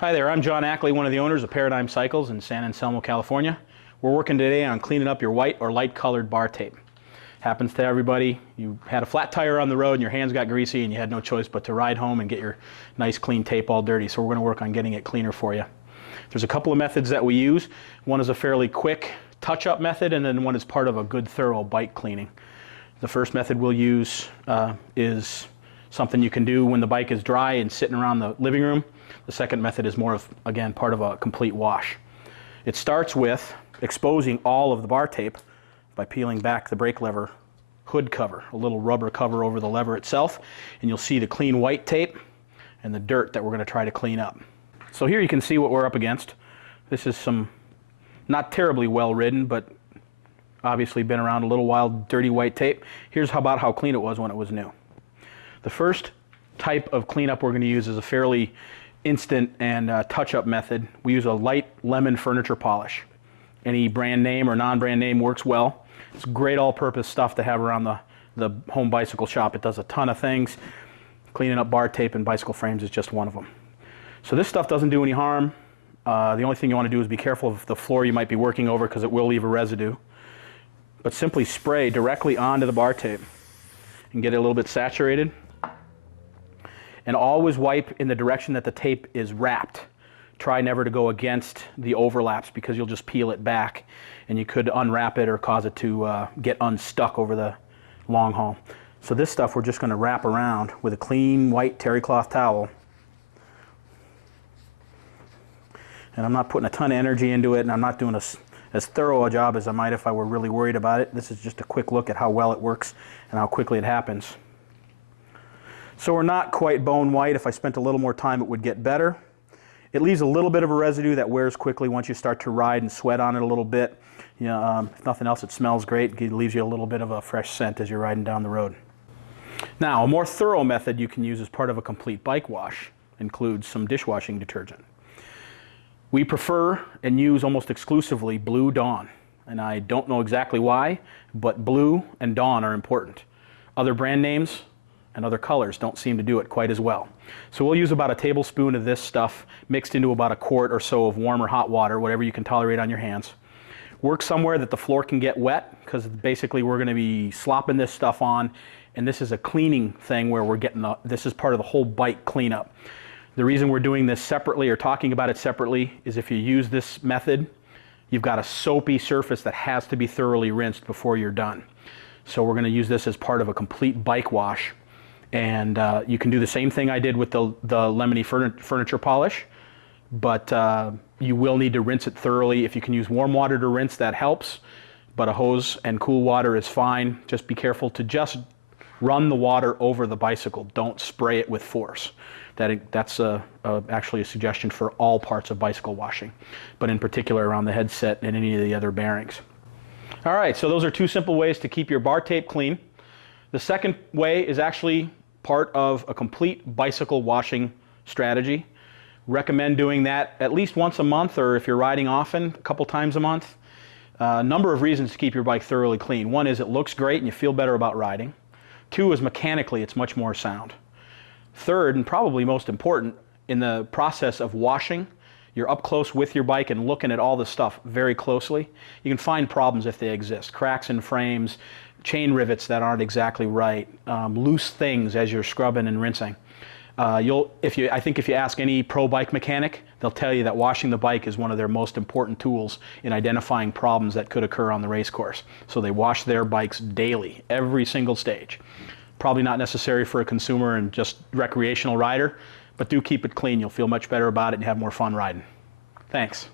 Hi there, I'm John Ackley, one of the owners of Paradigm Cycles in San Anselmo, California. We're working today on cleaning up your white or light colored bar tape. Happens to everybody. You had a flat tire on the road and your hands got greasy and you had no choice but to ride home and get your nice clean tape all dirty. So we're going to work on getting it cleaner for you. There's a couple of methods that we use. One is a fairly quick touch-up method, and then one is part of a good thorough bike cleaning. The first method we'll use is something you can do when the bike is dry and sitting around the living room. The second method is more of, again, part of a complete wash. It starts with exposing all of the bar tape by peeling back the brake lever hood cover, a little rubber cover over the lever itself, and you'll see the clean white tape and the dirt that we're going to try to clean up. So here you can see what we're up against. This is some not terribly well ridden, but obviously been around a little while, dirty white tape. Here's about how clean it was when it was new. The first type of cleanup we're going to use is a fairly instant and touch-up method. We use a light lemon furniture polish. Any brand name or non-brand name works well. It's great all-purpose stuff to have around the home bicycle shop. It does a ton of things. Cleaning up bar tape and bicycle frames is just one of them. So this stuff doesn't do any harm. The only thing you want to do is be careful of the floor you might be working over, because it will leave a residue. But simply spray directly onto the bar tape and get it a little bit saturated. And always wipe in the direction that the tape is wrapped. Try never to go against the overlaps, because you'll just peel it back and you could unwrap it or cause it to get unstuck over the long haul. So this stuff we're just going to wrap around with a clean white terry cloth towel. And I'm not putting a ton of energy into it, and I'm not doing as thorough a job as I might if I were really worried about it. This is just a quick look at how well it works and how quickly it happens. So we're not quite bone white. If I spent a little more time, it would get better. It leaves a little bit of a residue that wears quickly once you start to ride and sweat on it a little bit. You know, if nothing else, it smells great. It leaves you a little bit of a fresh scent as you're riding down the road. Now, a more thorough method you can use as part of a complete bike wash includes some dishwashing detergent. We prefer and use almost exclusively Blue Dawn. And I don't know exactly why, but Blue and Dawn are important. Other brand names and other colors don't seem to do it quite as well. So we'll use about a tablespoon of this stuff mixed into about a quart or so of warm or hot water, whatever you can tolerate on your hands. Work somewhere that the floor can get wet, because basically we're going to be slopping this stuff on, and this is a cleaning thing where we're getting this is part of the whole bike cleanup. The reason we're doing this separately or talking about it separately is if you use this method, you've got a soapy surface that has to be thoroughly rinsed before you're done. So we're going to use this as part of a complete bike wash. And you can do the same thing I did with the lemony furniture polish, but you will need to rinse it thoroughly. If you can use warm water to rinse, that helps, but a hose and cool water is fine. Just be careful to just run the water over the bicycle. Don't spray it with force. That's actually a suggestion for all parts of bicycle washing, but in particular around the headset and any of the other bearings. All right, so those are two simple ways to keep your bar tape clean. The second way is actually part of a complete bicycle washing strategy. Recommend doing that at least once a month, or if you're riding often, a couple times a month. A number of reasons to keep your bike thoroughly clean. One is it looks great and you feel better about riding. Two is mechanically it's much more sound. Third, and probably most important, in the process of washing, you're up close with your bike and looking at all the stuff very closely. You can find problems if they exist. Cracks in frames, chain rivets that aren't exactly right, loose things as you're scrubbing and rinsing. I think if you ask any pro bike mechanic, they'll tell you that washing the bike is one of their most important tools in identifying problems that could occur on the race course. So they wash their bikes daily, every single stage. Probably not necessary for a consumer and just recreational rider, but do keep it clean. You'll feel much better about it and have more fun riding. Thanks.